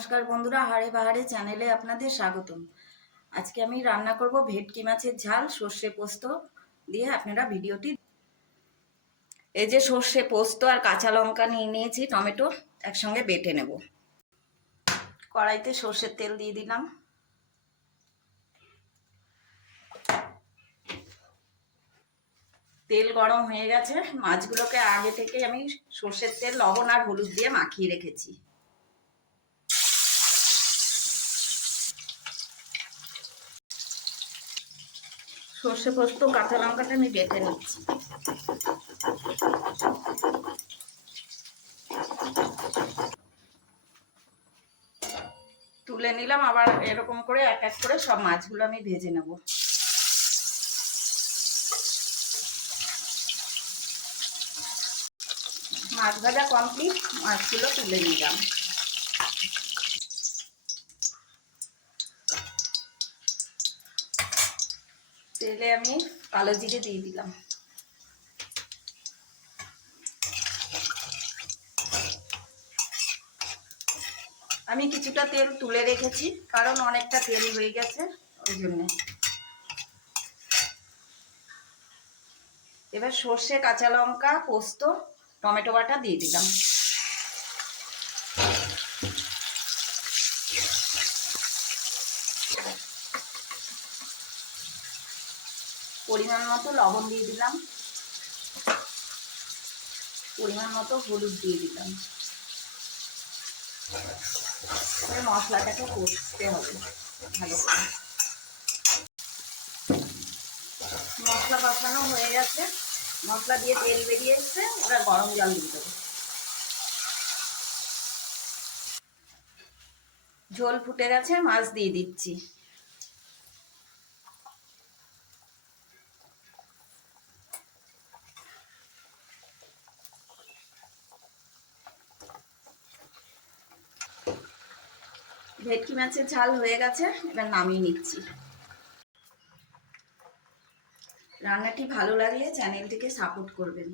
নমস্কার বন্ধুরা, হাড়ে বাহারে চ্যানেলে আপনাদের স্বাগতম। আজকে আমি রান্না করব ভেটকি মাছের ঝাল সর্ষে পোস্ত দিয়ে। আপনারা ভিডিওটি এই যে সর্ষে পোস্ত আর কাঁচা লঙ্কা নিয়ে নিয়েছি, টমেটো একসঙ্গে বেটে নেব। কড়াইতে সর্ষের তেল দিয়ে দিলাম। তেল গরম হয়ে গেছে। মাছগুলোকে আগে থেকে আমি সর্ষের তেল, লবণ আর হলুদ দিয়ে মাখিয়ে রেখেছি। সর্ষে পোস্ত কাঁচা লঙ্কাটা আমি বেটে নিচ্ছি। তুলে নিলাম। আবার এরকম করে এক এক করে সব মাছগুলো আমি ভেজে নেব। মাছ ভাজা কমপ্লিট, মাছগুলো তুলে নিলাম। তেলে আমি কালো জিরে দিয়ে দিলাম। আমি কিছুটা তেল তুলে রেখেছি, কারণ অনেকটা তেল হয়ে গেছে, ওই জন্যে। এবার সর্ষে, কাঁচা লঙ্কা, পোস্ত, টমেটো বাটা দিয়ে দিলাম। পরিমাণ মতো লবণ দিয়ে দিলাম। পরিমাণ মতো হলুদ দিয়ে দিলাম। মশলাটাকে কষতে হবে ভালো করে। মশলা কষানো হয়ে গেছে, মশলা দিয়ে তেল বেরিয়ে এসছে। এবার গরম জল দিয়ে দেবো। ঝোল ফুটে গেছে, মাছ দিয়ে দিচ্ছি। ভেটকি মাছের ঝাল হয়ে গেছে, এবার নামিয়ে নিচ্ছি। রান্নাটি ভালো লাগলে চ্যানেলটিকে সাপোর্ট করবেন।